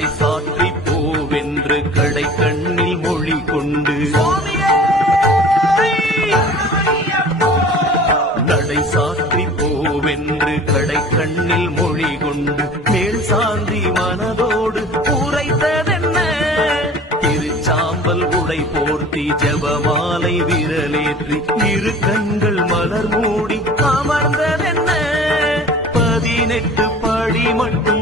நடை சாற்றி போவென்று கடை கண்ணில் மொழி கொண்டு நடை சாற்றி போவென்று கடை கண்ணில் மொழி கொண்டு மேல் சாந்தி மனதோடு உரைத்ததென்ன திருச்சாம்பல் உடை போர்த்தி ஜபமாலை விரலேற்றி இரு கண்கள் மலர் மூடி அமர்ந்ததென்ன 18 படி மட்டும்